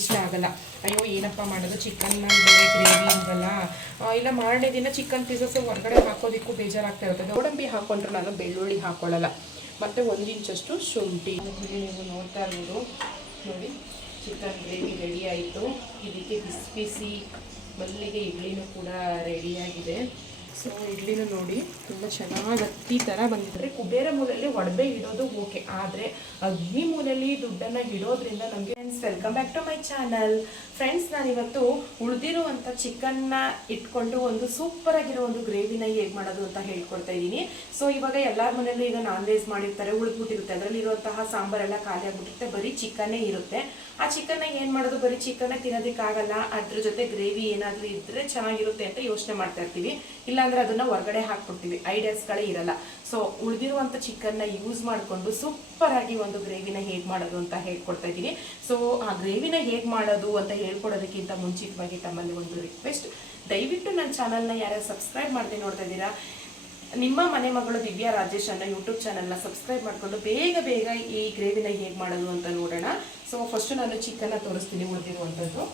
ಇಷ್ಟ ಆಗಲ್ಲ. ಅಯ್ಯೋ ಏನಪ್ಪ ಮಾಡೋದು, ಚಿಕನ್ನ ಬೇರೆ ಗ್ರೇವಿ ಇಲ್ವಲ್ಲ, ಇಲ್ಲ ಮಾರನೇ ದಿನ ಚಿಕನ್ ಪೀಸಸ್ ಹೊರಗಡೆ ಹಾಕೋದಕ್ಕೂ ಬೇಜಾರಾಗ್ತಾ ಇರುತ್ತೆ. ಗೋಡಂಬಿ ಹಾಕೊಂಡ್ರೆ ನಾನು ಬೆಳ್ಳುಳ್ಳಿ ಹಾಕೊಳ್ಳಲ್ಲ. ಮತ್ತು 1 ಇಂಚಷ್ಟು ಶುಂಠಿ. ನೀವು ನೋಡ್ತಾ ಇರ್ಬೋದು ನೋಡಿ, ಚಿಕನ್ ಗ್ರೇವಿ ರೆಡಿ ಆಯಿತು. ಇದಕ್ಕೆ ಬಿಸಿ ಬಿಸಿ ಮಲ್ಲಿಗೆ ಇಡ್ಲಿನೂ ಕೂಡ ರೆಡಿಯಾಗಿದೆ. ಸೊ ಇಡ್ಲಿನೂ ನೋಡಿ ತುಂಬ ಚೆನ್ನಾಗಿ ಹತ್ತಿ ಥರ ಬಂದಿದ್ದಾರೆ. ಕುಬೇರ ಮೂಲೆಯಲ್ಲಿ ಒಡವೆ ಇಡೋದು ಓಕೆ, ಆದರೆ ಅಗ್ನಿ ಮೂಲೆಯಲ್ಲಿ ದುಡ್ಡನ್ನು ಇಡೋದ್ರಿಂದ ನಮಗೆ. Friends, welcome back to my channel. Friends, ನಾನಿವತ್ತು ಉಳಿದಿರುವಂಥ ಚಿಕನ್ನ ಇಟ್ಕೊಂಡು ಒಂದು ಸೂಪರ್ ಆಗಿರೋ ಒಂದು ಗ್ರೇವಿನ ಹೇಗೆ ಮಾಡೋದು ಅಂತ ಹೇಳ್ಕೊಡ್ತಾ ಇದ್ದೀನಿ. ಸೊ ಇವಾಗ ಎಲ್ಲರ ಮನೆಯಲ್ಲೂ ಈಗ ನಾನ್ ವೆಜ್ ಮಾಡಿರ್ತಾರೆ, ಉಳಿದ್ಬಿಟ್ಟಿರುತ್ತೆ. ಅದರಲ್ಲಿರುವಂತಹ ಸಾಂಬಾರೆಲ್ಲ ಖಾಲಿ ಆಗಿಬಿಟ್ಟಿರುತ್ತೆ, ಬರೀ ಚಿಕನ್ನೇ ಇರುತ್ತೆ. ಆ ಚಿಕನ್ನ ಏನು ಮಾಡೋದು, ಬರೀ ಚಿಕನ್ನ ತಿನ್ನೋದಕ್ಕಾಗಲ್ಲ, ಅದ್ರ ಜೊತೆ ಗ್ರೇವಿ ಏನಾದರೂ ಇದ್ದರೆ ಚೆನ್ನಾಗಿರುತ್ತೆ ಅಂತ ಯೋಚನೆ ಮಾಡ್ತಾ ಇರ್ತೀವಿ. ಇಲ್ಲಾಂದ್ರೆ ಅದನ್ನು ಹೊರಗಡೆ ಹಾಕ್ಬಿಡ್ತೀವಿ, ಐಡಿಯಾಸ್ಗಳೇ ಇರಲ್ಲ. ಸೊ ಉಳಿದಿರುವಂಥ ಚಿಕನ್ನ ಯೂಸ್ ಮಾಡಿಕೊಂಡು ಸೂಪರ್ ಆಗಿ ಒಂದು ಗ್ರೇವಿನ ಹೇಗೆ ಮಾಡೋದು ಅಂತ ಹೇಳ್ಕೊಡ್ತಾ ಇದ್ದೀನಿ. ಸೊ ಆ ಗ್ರೇವಿನ ಹೇಗೆ ಮಾಡೋದು ಅಂತ ಹೇಳ್ಕೊಡೋದಕ್ಕಿಂತ ಮುಂಚಿತವಾಗಿ ತಮ್ಮಲ್ಲಿ ಒಂದು ರಿಕ್ವೆಸ್ಟ್, ದಯವಿಟ್ಟು ನನ್ನ ಚಾನಲ್ನ ಯಾರ್ಯಾರು ಸಬ್ಸ್ಕ್ರೈಬ್ ಮಾಡದೆ ನೋಡ್ತಾ ಇದ್ದೀರಾ, ನಿಮ್ಮ ಮನೆ ಮಗಳು ದಿವ್ಯಾ ರಾಜೇಶ್ ಅನ್ನೋ ಯೂಟ್ಯೂಬ್ ಚಾನಲ್ನ ಸಬ್ಸ್ಕ್ರೈಬ್ ಮಾಡಿಕೊಂಡು ಬೇಗ ಬೇಗ ಈ ಗ್ರೇವಿನ ಹೇಗೆ ಮಾಡೋದು ಅಂತ ನೋಡೋಣ. ಸೊ ಫಸ್ಟು ನಾನು ಚಿಕನ್ನ ತೋರಿಸ್ತೀನಿ ಉಳಿದಿರುವಂಥದ್ದು.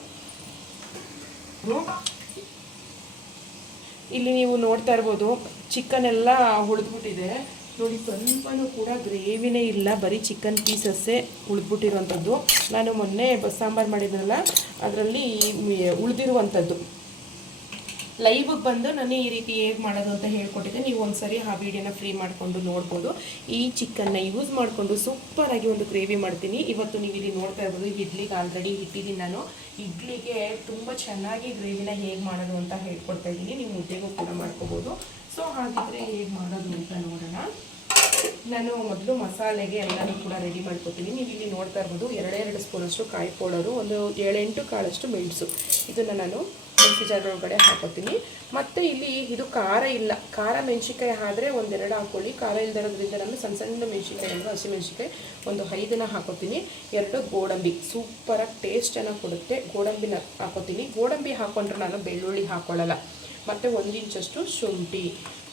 ಇಲ್ಲಿ ನೀವು ನೋಡ್ತಾ ಇರ್ಬೋದು, ಚಿಕನ್ ಎಲ್ಲ ಉಳಿದ್ಬಿಟ್ಟಿದೆ ನೋಡಿ. ಸ್ವಲ್ಪನೂ ಕೂಡ ಗ್ರೇವಿನೇ ಇಲ್ಲ, ಬರೀ ಚಿಕನ್ ಪೀಸಸ್ಸೇ ಉಳಿದ್ಬಿಟ್ಟಿರುವಂಥದ್ದು. ನಾನು ಮೊನ್ನೆ ಸಾಂಬಾರು ಮಾಡಿದ್ನಲ್ಲ, ಅದರಲ್ಲಿ ಉಳಿದಿರುವಂಥದ್ದು ಲೈವ್ಗೆ ಬಂದು ನಾನು ಈ ರೀತಿ ಹೇಗೆ ಮಾಡೋದು ಅಂತ ಹೇಳ್ಕೊಟ್ಟಿದ್ದೆ. ನೀವು ಒಂದ್ಸರಿ ಆ ವಿಡಿಯೋನ ಫ್ರೀ ಮಾಡಿಕೊಂಡು ನೋಡ್ಬೋದು. ಈ ಚಿಕನ್ನ ಯೂಸ್ ಮಾಡಿಕೊಂಡು ಸೂಪರಾಗಿ ಒಂದು ಗ್ರೇವಿ ಮಾಡ್ತೀನಿ ಇವತ್ತು. ನೀವು ಇಲ್ಲಿ ನೋಡ್ತಾ ಇರ್ಬೋದು, ಇಡ್ಲಿಗೆ ಆಲ್ರೆಡಿ ಇಟ್ಟಿದ್ದೀನಿ ನಾನು. ಇಡ್ಲಿಗೆ ತುಂಬ ಚೆನ್ನಾಗಿ ಗ್ರೇವಿನ ಹೇಗೆ ಮಾಡೋದು ಅಂತ ಹೇಳ್ಕೊಡ್ತಾ ಇದ್ದೀನಿ. ನೀವು ಮುದ್ದೆಗೂ ಕೂಡ ಮಾಡ್ಕೋಬೋದು. ಸೊ ಹಾಗಿದ್ರೆ ಹೇಗೆ ಮಾಡೋದು ಅಂತ ನೋಡೋಣ. ನಾನು ಮೊದಲು ಮಸಾಲೆಗೆ ಎಲ್ಲನೂ ಕೂಡ ರೆಡಿ ಮಾಡ್ಕೊತೀನಿ. ನೀವು ಇಲ್ಲಿ ನೋಡ್ತಾ ಇರ್ಬೋದು, 2 ಸ್ಪೂನಷ್ಟು ಕಾಯಿ ಪೌಡರು, ಒಂದು 7-8 ಕಾಳಷ್ಟು ಮೆಣಸು, ಇದನ್ನು ನಾನು ಮಿಕ್ಸಿ ಜಾರ್ ಒಳಗಡೆ ಹಾಕೋತೀನಿ. ಮತ್ತು ಇಲ್ಲಿ ಇದು ಖಾರ ಇಲ್ಲ, ಖಾರ ಮೆಣಸಿನ್ಕಾಯಿ ಆದರೆ 1-2 ಹಾಕ್ಕೊಳ್ಳಿ. ಖಾರ ಇಲ್ದಿರೋದ್ರಿಂದ ನಾನು ಸಣ್ಣ ಸಣ್ಣ ಮೆಣಸಿನ್ಕಾಯಿ ಅಂದರೆ ಹಸಿಮೆಣಸಿನ್ಕಾಯಿ ಒಂದು 5 ಹಾಕೋತೀನಿ. 2 ಗೋಡಂಬಿ ಸೂಪರಾಗಿ ಟೇಸ್ಟನ್ನು ಕೊಡುತ್ತೆ, ಗೋಡಂಬಿನ ಹಾಕೋತೀನಿ. ಗೋಡಂಬಿ ಹಾಕ್ಕೊಂಡ್ರೆ ನಾನು ಬೆಳ್ಳುಳ್ಳಿ ಹಾಕ್ಕೊಳ್ಳಲ್ಲ. ಮತ್ತು 1 ಇಂಚಷ್ಟು ಶುಂಠಿ,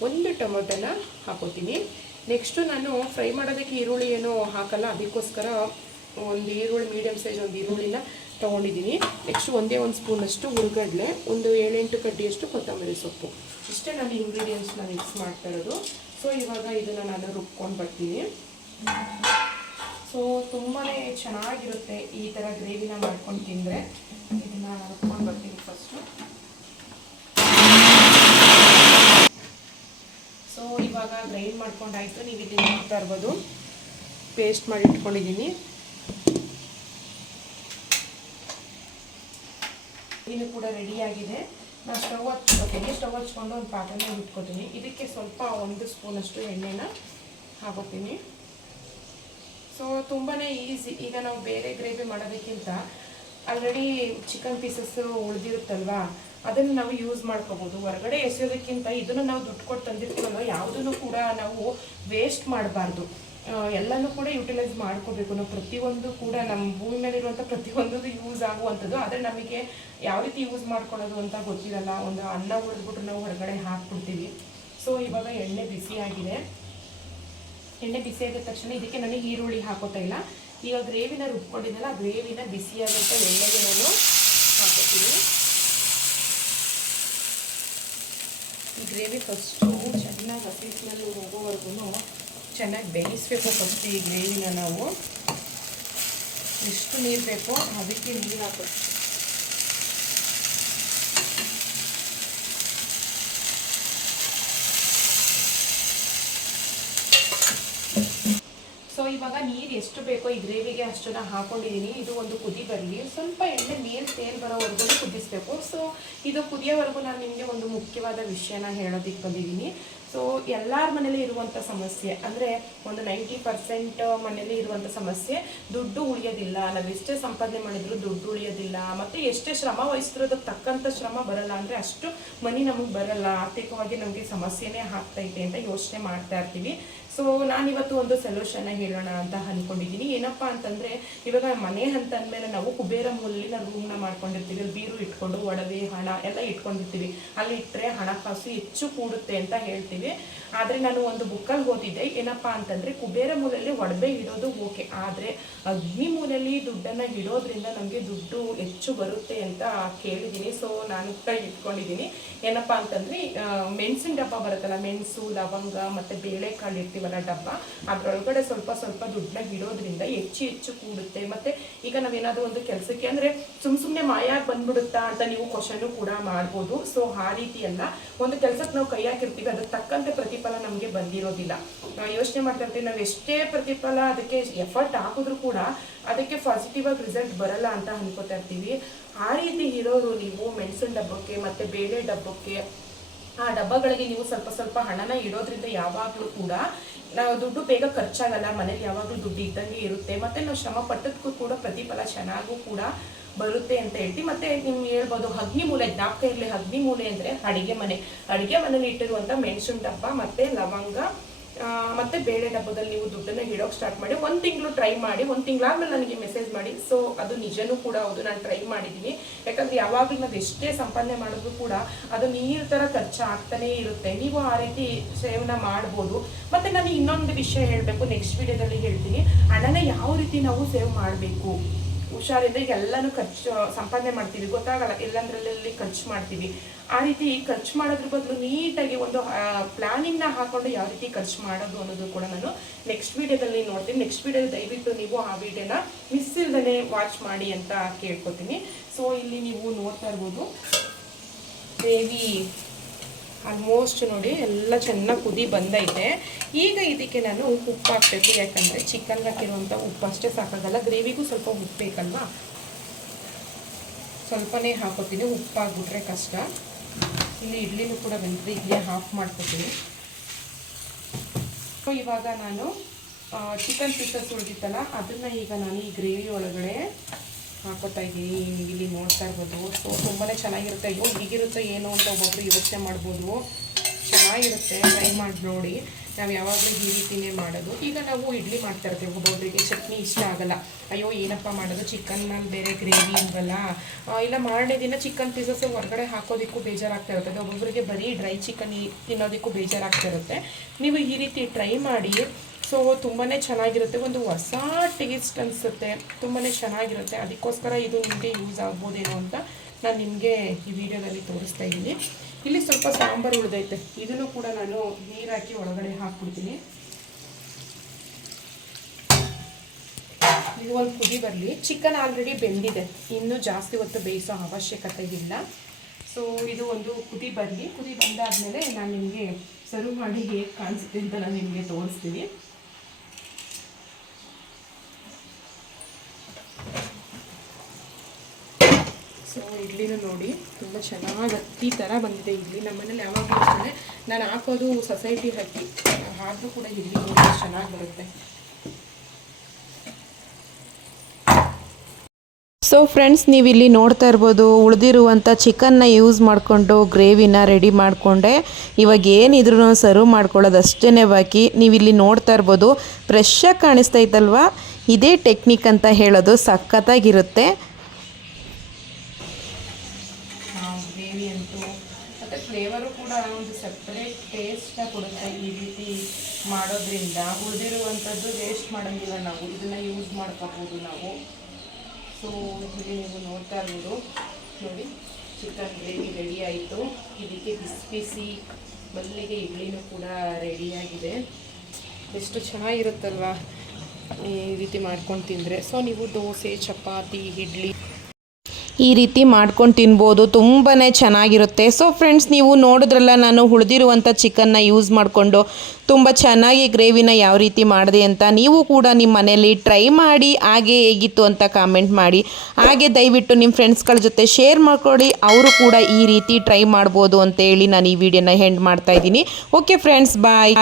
1 ಟೊಮೊಟೊನ ಹಾಕೋತೀನಿ. ನೆಕ್ಸ್ಟು ನಾನು ಫ್ರೈ ಮಾಡೋದಕ್ಕೆ ಈರುಳ್ಳಿ ಏನೂ ಹಾಕಲ್ಲ, ಅದಕ್ಕೋಸ್ಕರ ಒಂದು ಈರುಳ್ಳಿ, ಮೀಡಿಯಮ್ ಸೈಜ್ ಒಂದು ಈರುಳ್ಳಿನ ತೊಗೊಂಡಿದ್ದೀನಿ. ನೆಕ್ಸ್ಟು 1 ಸ್ಪೂನಷ್ಟು ಹುರ್ಗಡ್ಲೆ, ಒಂದು 7-8 ಕಡ್ಡಿಯಷ್ಟು ಕೊತ್ತಂಬರಿ ಸೊಪ್ಪು, ಇಷ್ಟೇ ನಾನು ಇಂಗ್ರೀಡಿಯೆಂಟ್ಸ್ನ ಮಿಕ್ಸ್ ಮಾಡ್ತಾ ಇರೋದು. ಸೊ ಇವಾಗ ಇದನ್ನು ನಾನು ರುಬ್ಕೊಂಡು ಬರ್ತೀನಿ. ಸೊ ತುಂಬಾ ಚೆನ್ನಾಗಿರುತ್ತೆ ಈ ಥರ ಗ್ರೇವಿನ ಮಾಡ್ಕೊಂಡು ತಿಂದರೆ. ಇದನ್ನು ರುಬ್ಕೊಂಡು ಬರ್ತೀನಿ ಫಸ್ಟು. ಸೊ ಇವಾಗ ಗ್ರೈಂಡ್ ಮಾಡ್ಕೊಂಡಾಯಿತು. ನೀವು ಇಲ್ಲಿ ನೋಡ್ತಾ ಇರ್ಬೋದು, ಪೇಸ್ಟ್ ಮಾಡಿ ಇಟ್ಕೊಂಡಿದ್ದೀನಿ. ಇದು ಕೂಡ ರೆಡಿಯಾಗಿದೆ. ನಾನು ಸ್ಟವ್ ಹಚ್ಕೊಂಡು ಒಂದು ಪಾತ್ರೆನ ಇಟ್ಕೊತೀನಿ. ಇದಕ್ಕೆ ಸ್ವಲ್ಪ 1 ಸ್ಪೂನಷ್ಟು ಎಣ್ಣೆನ ಹಾಕೋತೀನಿ. ಸೊ ತುಂಬಾ ಈಸಿ. ಈಗ ನಾವು ಬೇರೆ ಗ್ರೇವಿ ಮಾಡೋದಕ್ಕಿಂತ ಆಲ್ರೆಡಿ ಚಿಕನ್ ಪೀಸಸ್ಸು ಉಳಿದಿರುತ್ತಲ್ವಾ, ಅದನ್ನು ನಾವು ಯೂಸ್ ಮಾಡ್ಕೋಬೋದು. ಹೊರಗಡೆ ಎಸೆಯೋದಕ್ಕಿಂತ ಇದನ್ನು ನಾವು ದುಡ್ಡು ಕೊಟ್ಟು ತಂದಿರ್ತೀವಲ್ವ, ಯಾವುದನ್ನು ಕೂಡ ನಾವು ವೇಸ್ಟ್ ಮಾಡಬಾರ್ದು, ಎಲ್ಲನೂ ಕೂಡ ಯುಟಿಲೈಸ್ ಮಾಡ್ಕೋಬೇಕು. ನಾವು ಪ್ರತಿಯೊಂದು ಕೂಡ ನಮ್ಮ ಭೂಮಿ ಮೇಲಿರುವಂಥ ಪ್ರತಿಯೊಂದು ಯೂಸ್ ಆಗುವಂಥದ್ದು. ಆದರೆ ನಮಗೆ ಯಾವ ರೀತಿ ಯೂಸ್ ಮಾಡ್ಕೊಳ್ಳೋದು ಅಂತ ಗೊತ್ತಿರಲ್ಲ. ಒಂದು ಅನ್ನ ಉಳಿದ್ಬಿಟ್ರೆ ನಾವು ಹೊರಗಡೆ ಹಾಕ್ಬಿಡ್ತೀವಿ. ಸೊ ಇವಾಗ ಎಣ್ಣೆ ಬಿಸಿಯಾಗಿದೆ. ಎಣ್ಣೆ ಬಿಸಿ ಆಗಿದ ತಕ್ಷಣ ಇದಕ್ಕೆ ನಾನು ಈರುಳ್ಳಿ ಹಾಕೋತಾ ಇಲ್ಲ. ಈಗ ಗ್ರೇವಿನ ರುಬ್ಕೊಂಡಿದ್ದಲ್ಲ, ಆ ಗ್ರೇವಿನ ಬಿಸಿಯಾದಂಥ ಎಣ್ಣೆಗೆ ನಾನು ಹಾಕೋತೀನಿ. ಈ ಗ್ರೇವಿ ಫಸ್ಟು ಚೆನ್ನಾಗಿ ಹಸಿ ಸ್ಮೆಲ್ ಹೋಗೋವರೆಗೂ ಚೆನ್ನಾಗಿ ಬೇಯಿಸ್ಬೇಕು. ಫಸ್ಟ್ ಈ ಗ್ರೇವಿನ ನಾವು ಎಷ್ಟು ನೀರು ಬೇಕೋ ಅದಕ್ಕೆ ನೀರು ಹಾಕೋದು. ಸೊ ಇವಾಗ ನೀರು ಎಷ್ಟು ಬೇಕೋ ಈ ಗ್ರೇವಿಗೆ ಅಷ್ಟನ್ನು ಹಾಕೊಂಡಿದ್ದೀನಿ. ಇದು ಒಂದು ಕುದಿ ಬರಲಿ, ಸ್ವಲ್ಪ ಎಣ್ಣೆ ಮೇಲೆ ತೇಲ್ ಬರೋವರೆಗೂ ಕುದಿಸ್ಬೇಕು. ಸೊ ಇದು ಕುದಿಯೋವರೆಗೂ ನಾನು ನಿಮಗೆ ಒಂದು ಮುಖ್ಯವಾದ ವಿಷಯನ ಹೇಳೋದಕ್ಕೆ ಬಂದಿದ್ದೀನಿ. ಸೊ ಎಲ್ಲರ ಮನೇಲಿ ಇರುವಂಥ ಸಮಸ್ಯೆ ಅಂದರೆ ಒಂದು 90% ಮನೇಲಿ ಇರುವಂಥ ಸಮಸ್ಯೆ, ದುಡ್ಡು ಉಳಿಯೋದಿಲ್ಲ. ನಾವು ಎಷ್ಟೇ ಸಂಪಾದನೆ ಮಾಡಿದ್ರು ದುಡ್ಡು ಉಳಿಯೋದಿಲ್ಲ. ಮತ್ತು ಎಷ್ಟೇ ಶ್ರಮ ವಹಿಸಿರೋದಕ್ಕೆ ತಕ್ಕಂಥ ಶ್ರಮ ಬರಲ್ಲ, ಅಂದರೆ ಅಷ್ಟು ಮನಿ ನಮಗೆ ಬರಲ್ಲ, ಆರ್ಥಿಕವಾಗಿ ನಮಗೆ ಸಮಸ್ಯೆನೇ ಆಗ್ತೈತೆ ಅಂತ ಯೋಚನೆ ಮಾಡ್ತಾ ಇರ್ತೀವಿ. ಸೊ ನಾನಿವತ್ತು ಒಂದು ಸೊಲ್ಯೂಷನ್ನ ಹೇಳೋಣ ಅಂತ ಅಂದ್ಕೊಂಡಿದ್ದೀನಿ. ಏನಪ್ಪ ಅಂತಂದರೆ, ಇವಾಗ ಮನೆ ಅಂತ ಅಂದಮೇಲೆ ನಾವು ಕುಬೇರ ಮೂಲೆಯಲ್ಲಿ ನಾವು ರೂಮ್ನ ಮಾಡ್ಕೊಂಡಿರ್ತೀವಿ, ಅಲ್ಲಿ ಬೀರು ಇಟ್ಕೊಂಡು ಒಡವೆ ಹಣ ಎಲ್ಲ ಇಟ್ಕೊಂಡಿರ್ತೀವಿ. ಅಲ್ಲಿ ಇಟ್ಟರೆ ಹಣಕಾಸು ಹೆಚ್ಚು ಕೂಡುತ್ತೆ ಅಂತ ಹೇಳ್ತೀವಿ. ಆದರೆ ನಾನು ಒಂದು ಬುಕ್ಕಲ್ಲಿ ಓದಿದ್ದೆ, ಏನಪ್ಪ ಅಂತಂದರೆ ಕುಬೇರ ಮೂಲೆಯಲ್ಲಿ ಒಡವೆ ಇಡೋದು ಓಕೆ, ಆದರೆ ಅಗ್ನಿ ಮೂಲೆಯಲ್ಲಿ ದುಡ್ಡನ್ನು ಇಡೋದ್ರಿಂದ ನಮಗೆ ದುಡ್ಡು ಹೆಚ್ಚು ಬರುತ್ತೆ ಅಂತ ಕೇಳಿದ್ದೀನಿ. ಸೊ ನಾನು ಕೂಡ ಇಟ್ಕೊಂಡಿದ್ದೀನಿ. ಏನಪ್ಪ ಅಂತಂದರೆ ಮೆಣಸಿನ ಡಬ್ಬ ಬರುತ್ತಲ್ಲ, ಮೆಣಸು ಲವಂಗ ಮತ್ತು ಬೇಳೆಕಾಳು ಇರ್ತೀವಲ್ಲ ಡಬ್ಬ, ಅದರೊಳಗಡೆ ಸ್ವಲ್ಪ ಸ್ವಲ್ಪ ದುಡ್ಡನ್ನ ಇಡೋದ್ರಿಂದ ಹೆಚ್ಚು ಕೂಡುತ್ತೆ. ಮತ್ತು ಈಗ ನಾವೇನಾದರೂ ಒಂದು ಕೆಲಸಕ್ಕೆ ಅಂದರೆ ಸುಮ್ಮನೆ ಮಾಯಾಗಿ ಬಂದ್ಬಿಡುತ್ತಾ ಅಂತ ನೀವು ಕ್ವಶನ್ನು ಕೂಡ ಮಾಡ್ಬೋದು. ಸೊ ಆ ರೀತಿ ಅಲ್ಲ, ಒಂದು ಕೆಲಸಕ್ಕೆ ನಾವು ಕೈ ಹಾಕಿರ್ತೀವಿ, ಅದಕ್ಕೆ ತಕ್ಕಂತೆ ಪ್ರತಿಫಲ ನಮಗೆ ಬಂದಿರೋದಿಲ್ಲ. ಯೋಚನೆ ಮಾಡ್ತಾ ಇರ್ತೀವಿ, ನಾವು ಎಷ್ಟೇ ಪ್ರತಿಫಲ ಅದಕ್ಕೆ ಎಫರ್ಟ್ ಹಾಕಿದ್ರು ಕೂಡ ಅದಕ್ಕೆ ಪಾಸಿಟಿವ್ ಆಗಿ ರಿಸಲ್ಟ್ ಬರಲ್ಲ ಅಂತ ಅನ್ಕೋತಾ ಇರ್ತೀವಿ. ಆ ರೀತಿ ಇರೋರು ನೀವು ಮೆಣಸಿನ ಡಬ್ಬಕ್ಕೆ ಮತ್ತು ಬೇಳೆ ಡಬ್ಬಕ್ಕೆ, ಆ ಡಬ್ಬಗಳಿಗೆ ನೀವು ಸ್ವಲ್ಪ ಸ್ವಲ್ಪ ಹಣನ ಇಡೋದ್ರಿಂದ ಯಾವಾಗಲೂ ಕೂಡ ನಾವು ದುಡ್ಡು ಬೇಗ ಖರ್ಚಾಗಲ್ಲ, ಮನೇಲಿ ಯಾವಾಗಲೂ ದುಡ್ಡು ಇದ್ದಂಗೆ ಇರುತ್ತೆ, ಮತ್ತು ನಾವು ಶ್ರಮ ಪಟ್ಟದಕ್ಕೂ ಕೂಡ ಪ್ರತಿಫಲ ಚೆನ್ನಾಗೂ ಕೂಡ ಬರುತ್ತೆ ಅಂತ ಹೇಳ್ತೀವಿ. ಮತ್ತು ನಿಮ್ಗೆ ಹೇಳ್ಬೋದು ಅಗ್ನಿ ಮೂಲೆ, ಜ್ಞಾಪಕ ಇರಲಿ, ಅಗ್ನಿ ಮೂಲೆ ಅಂದರೆ ಅಡುಗೆ ಮನೇಲಿ ಇಟ್ಟಿರುವಂಥ ಮೆಣಸಿನ ಡಬ್ಬ ಮತ್ತು ಲವಂಗ ಮತ್ತು ಬೇಳೆ ಡಬ್ಬದಲ್ಲಿ ನೀವು ದುಡ್ಡನ್ನು ಇಡೋಕೆ ಸ್ಟಾರ್ಟ್ ಮಾಡಿ. 1 ತಿಂಗಳು ಟ್ರೈ ಮಾಡಿ, 1 ತಿಂಗಳಾದ್ಮೇಲೆ ನನಗೆ ಮೆಸೇಜ್ ಮಾಡಿ. ಸೊ ಅದು ನಿಜನೂ ಕೂಡ ಹೌದು, ನಾನು ಟ್ರೈ ಮಾಡಿದ್ದೀನಿ. ಯಾಕಂದರೆ ಯಾವಾಗಲೂ ನಾವು ಎಷ್ಟೇ ಸಂಪಾದನೆ ಮಾಡಿದ್ರು ಕೂಡ ಅದು ನೀರು ಥರ ಖರ್ಚು ಆಗ್ತಾನೇ ಇರುತ್ತೆ. ನೀವು ಆ ರೀತಿ ಸೇವನೆ ಮಾಡ್ಬೋದು. ಮತ್ತು ನಾನು ಇನ್ನೊಂದು ವಿಷಯ ಹೇಳಬೇಕು, ನೆಕ್ಸ್ಟ್ ವಿಡಿಯೋದಲ್ಲಿ ಹೇಳ್ತೀನಿ, ಹಣನ ಯಾವ ರೀತಿ ನಾವು ಸೇವ್ ಮಾಡಬೇಕು. ಹುಷಾರಿಂದ ಈಗ ಎಲ್ಲನೂ ಸಂಪಾದನೆ ಮಾಡ್ತೀವಿ, ಗೊತ್ತಾಗಲ್ಲ, ಎಲ್ಲಂದ್ರಲ್ಲಿ ಖರ್ಚು ಮಾಡ್ತೀವಿ. ಆ ರೀತಿ ಖರ್ಚು ಮಾಡೋದ್ರ ಬದಲು ನೀಟಾಗಿ ಒಂದು ಪ್ಲಾನಿಂಗ್ನ ಹಾಕೊಂಡು ಯಾವ ರೀತಿ ಖರ್ಚು ಮಾಡೋದು ಅನ್ನೋದು ಕೂಡ ನಾನು ನೆಕ್ಸ್ಟ್ ವಿಡಿಯೋದಲ್ಲಿ ನೋಡ್ತೀನಿ. ನೆಕ್ಸ್ಟ್ ವಿಡಿಯೋದಲ್ಲಿ ದಯವಿಟ್ಟು ನೀವು ಆ ವಿಡಿಯೋನ ಮಿಸ್ ಇಲ್ದೇ ವಾಚ್ ಮಾಡಿ ಅಂತ ಕೇಳ್ಕೊತೀನಿ. ಸೊ ಇಲ್ಲಿ ನೀವು ನೋಡ್ತಾ ಇರ್ಬೋದು, ಗ್ರೇವಿ ಆಲ್ಮೋಸ್ಟ್ ನೋಡಿ ಎಲ್ಲ ಚೆನ್ನಾಗಿ ಕುದಿ ಬಂದೈತೆ. ಈಗ ಇದಕ್ಕೆ ನಾನು ಉಪ್ಪು ಹಾಕಬೇಕು, ಯಾಕಂದರೆ ಚಿಕನ್ಗೆ ಹಾಕಿರುವಂಥ ಉಪ್ಪು ಅಷ್ಟೇ ಸಾಕಾಗಲ್ಲ, ಗ್ರೇವಿಗೂ ಸ್ವಲ್ಪ ಉಪ್ಪು ಬೇಕಲ್ವಾ. ಸ್ವಲ್ಪನೇ ಹಾಕೋತೀನಿ, ಉಪ್ಪು ಹಾಕ್ಬಿಟ್ರೆ ಕಷ್ಟ. ಇಲ್ಲಿ ಇಡ್ಲಿನೂ ಕೂಡ ಬಂದಿದೆ, ಇಡ್ಲಿ ಆಫ್ ಮಾಡ್ಕೊತೀನಿ. ಸೊ ಇವಾಗ ನಾನು ಚಿಕನ್ ಪೀಸಸ್ ಉಳಿದಿತ್ತಲ್ಲ ಅದನ್ನು ಈಗ ನಾನು ಈ ಗ್ರೇವಿ ಒಳಗಡೆ ಹಾಕೋತಾ ಇದ್ದೀನಿ. ಇಲ್ಲಿ ನೋಡ್ತಾ ಇರ್ಬೋದು. ಸೊ ತುಂಬಾ ಚೆನ್ನಾಗಿರುತ್ತೆ. ಅಯ್ಯೋ ಹೀಗಿರುತ್ತೆ ಏನು ಅಂತ ಒಬ್ಬೊಬ್ರು ಯೋಚನೆ ಮಾಡ್ಬೋದು. ಚೆನ್ನಾಗಿರುತ್ತೆ, ಟ್ರೈ ಮಾಡಿ ನೋಡಿ. ನಾವು ಯಾವಾಗಲೂ ಈ ರೀತಿಯೇ ಮಾಡೋದು. ಈಗ ನಾವು ಇಡ್ಲಿ ಮಾಡ್ತಾ ಇರ್ತೀವಿ, ಒಬ್ಬೊಬ್ಬರಿಗೆ ಚಟ್ನಿ ಇಷ್ಟ ಆಗಲ್ಲ, ಅಯ್ಯೋ ಏನಪ್ಪ ಮಾಡೋದು, ಚಿಕನ್ ಮೇಲೆ ಬೇರೆ ಗ್ರೇವಿ ಇಲ್ವಲ್ಲ, ಇಲ್ಲ ಮಾರನೇ ದಿನ ಚಿಕನ್ ಪೀಸಸ್ ಹೊರಗಡೆ ಹಾಕೋದಕ್ಕೂ ಬೇಜಾರಾಗ್ತಾ ಇರುತ್ತೆ. ಒಬ್ಬೊಬ್ಬರಿಗೆ ಬರೀ ಡ್ರೈ ಚಿಕನ್ ತಿನ್ನೋದಕ್ಕೂ ಬೇಜಾರಾಗ್ತಾ ಇರುತ್ತೆ. ನೀವು ಈ ರೀತಿ ಟ್ರೈ ಮಾಡಿ. ಸೊ ತುಂಬಾ ಚೆನ್ನಾಗಿರುತ್ತೆ, ಒಂದು ಹೊಸ ಟೇಸ್ಟ್ ಅನಿಸುತ್ತೆ, ತುಂಬಾ ಚೆನ್ನಾಗಿರುತ್ತೆ. ಅದಕ್ಕೋಸ್ಕರ ಇದು ನಿಮಗೆ ಯೂಸ್ ಆಗ್ಬೋದೇನೋ ಅಂತ ನಾನು ನಿಮಗೆ ಈ ವಿಡಿಯೋದಲ್ಲಿ ತೋರಿಸ್ತಾ ಇದ್ದೀನಿ. ಇಲ್ಲಿ ಸ್ವಲ್ಪ ಸಾಂಬಾರು ಉಳಿದೈತೆ, ಇದನ್ನು ಕೂಡ ನಾನು ನೀರು ಹಾಕಿ ಒಳಗಡೆ ಹಾಕ್ಬಿಡ್ತೀನಿ. ಇದು ಒಂದು ಕುದಿ ಬರಲಿ. ಚಿಕನ್ ಆಲ್ರೆಡಿ ಬೆಂದಿದೆ, ಇನ್ನೂ ಜಾಸ್ತಿ ಹೊತ್ತು ಬೇಯಿಸೋ ಅವಶ್ಯಕತೆ ಇಲ್ಲ. ಸೊ ಇದು ಒಂದು ಕುದಿ ಬರಲಿ. ಕುದಿ ಬಂದಾದಮೇಲೆ ನಾನು ನಿಮಗೆ ಸರ್ವ್ ಮಾಡಿ ಹೇಗೆ ಕಾಣಿಸುತ್ತೆ ಅಂತ ನಾನು ನಿಮಗೆ ತೋರಿಸ್ತೀನಿ. ಸೊ ಇಡ್ಲಿನೂ ನೋಡಿ ತುಂಬ ಚೆನ್ನಾಗಿ ಅಕ್ಕಿ ಥರ ಬಂದಿದೆ ಇಡ್ಲಿ. ನಮ್ಮ ಮನೇಲಿ ಯಾವಾಗಲೂ ಅಷ್ಟೇ ನಾನು ಹಾಕೋದು ಸೊಸೈಟಿ ಅಕ್ಕಿ, ಆದರೂ ಕೂಡ ಇಡ್ಲಿ ನೋಡಿ ಚೆನ್ನಾಗಿ ಬರುತ್ತೆ. ಸೊ ಫ್ರೆಂಡ್ಸ್, ನೀವು ಇಲ್ಲಿ ನೋಡ್ತಾ ಇರ್ಬೋದು, ಉಳಿದಿರುವಂಥ ಚಿಕನ್ನ ಯೂಸ್ ಮಾಡಿಕೊಂಡು ಗ್ರೇವಿನ ರೆಡಿ ಮಾಡಿಕೊಂಡೆ. ಇವಾಗ ಏನಿದ್ರು ಸರ್ವ್ ಮಾಡ್ಕೊಳ್ಳೋದು ಅಷ್ಟೇ ಬಾಕಿ. ನೀವು ಇಲ್ಲಿ ನೋಡ್ತಾ ಇರ್ಬೋದು, ಫ್ರೆಶ್ಶಾಗಿ ಕಾಣಿಸ್ತೈತಲ್ವಾ, ಇದೇ ಟೆಕ್ನಿಕ್ ಅಂತ ಹೇಳೋದು. ಸಖತ್ತಾಗಿರುತ್ತೆ ಗ್ರೇವಿ ಅಂತೂ. ಮತ್ತು ಫ್ಲೇವರು ಕೂಡ ಒಂದು ಸಪ್ರೇಟ್ ಟೇಸ್ಟ್ನ ಕೊಡುತ್ತೆ ಈ ರೀತಿ ಮಾಡೋದ್ರಿಂದ. ಉಳಿದಿರುವಂಥದ್ದು ವೇಸ್ಟ್ ಮಾಡೋಂಗಿಲ್ಲ, ನಾವು ಇದನ್ನು ಯೂಸ್ ಮಾಡ್ಕೋಬೋದು ನಾವು. ಸೊ ಇಲ್ಲಿ ನೀವು ನೋಡ್ತಾ ಇರ್ಬೋದು ನೋಡಿ, ಚಿಕನ್ ಗ್ರೇವಿ ರೆಡಿ ಆಯಿತು. ಇದಕ್ಕೆ ಬಿಸಿ ಮಲ್ಲಿಗೆ ಇಡ್ಲಿನೂ ಕೂಡ ರೆಡಿಯಾಗಿದೆ. ಎಷ್ಟು ಚೆನ್ನಾಗಿರುತ್ತಲ್ವ ಈ ರೀತಿ ಮಾಡ್ಕೊಂಡು ತಿಂದರೆ. ಸೊ ನೀವು ದೋಸೆ, ಚಪಾತಿ, ಇಡ್ಲಿ ಈ ರೀತಿ ಮಾಡ್ಕೊಂಡು ತಿನ್ಬೋದು, ತುಂಬಾ ಚೆನ್ನಾಗಿರುತ್ತೆ. ಸೊ ಫ್ರೆಂಡ್ಸ್, ನೀವು ನೋಡಿದ್ರಲ್ಲ, ನಾನು ಉಳಿದಿರುವಂಥ ಚಿಕನ್ನ ಯೂಸ್ ಮಾಡಿಕೊಂಡು ತುಂಬ ಚೆನ್ನಾಗಿ ಗ್ರೇವಿನ ಯಾವ ರೀತಿ ಮಾಡಿದೆ ಅಂತ. ನೀವು ಕೂಡ ನಿಮ್ಮ ಮನೇಲಿ ಟ್ರೈ ಮಾಡಿ, ಹಾಗೆ ಹೇಗಿತ್ತು ಅಂತ ಕಾಮೆಂಟ್ ಮಾಡಿ. ಹಾಗೆ ದಯವಿಟ್ಟು ನಿಮ್ಮ ಫ್ರೆಂಡ್ಸ್ಗಳ ಜೊತೆ ಶೇರ್ ಮಾಡ್ಕೊಳ್ಳಿ, ಅವರು ಕೂಡ ಈ ರೀತಿ ಟ್ರೈ ಮಾಡ್ಬೋದು ಅಂತೇಳಿ ನಾನು ಈ ವಿಡಿಯೋನ ಎಂಡ್ ಮಾಡ್ತಾಯಿದ್ದೀನಿ. ಓಕೆ ಫ್ರೆಂಡ್ಸ್, ಬಾಯ್.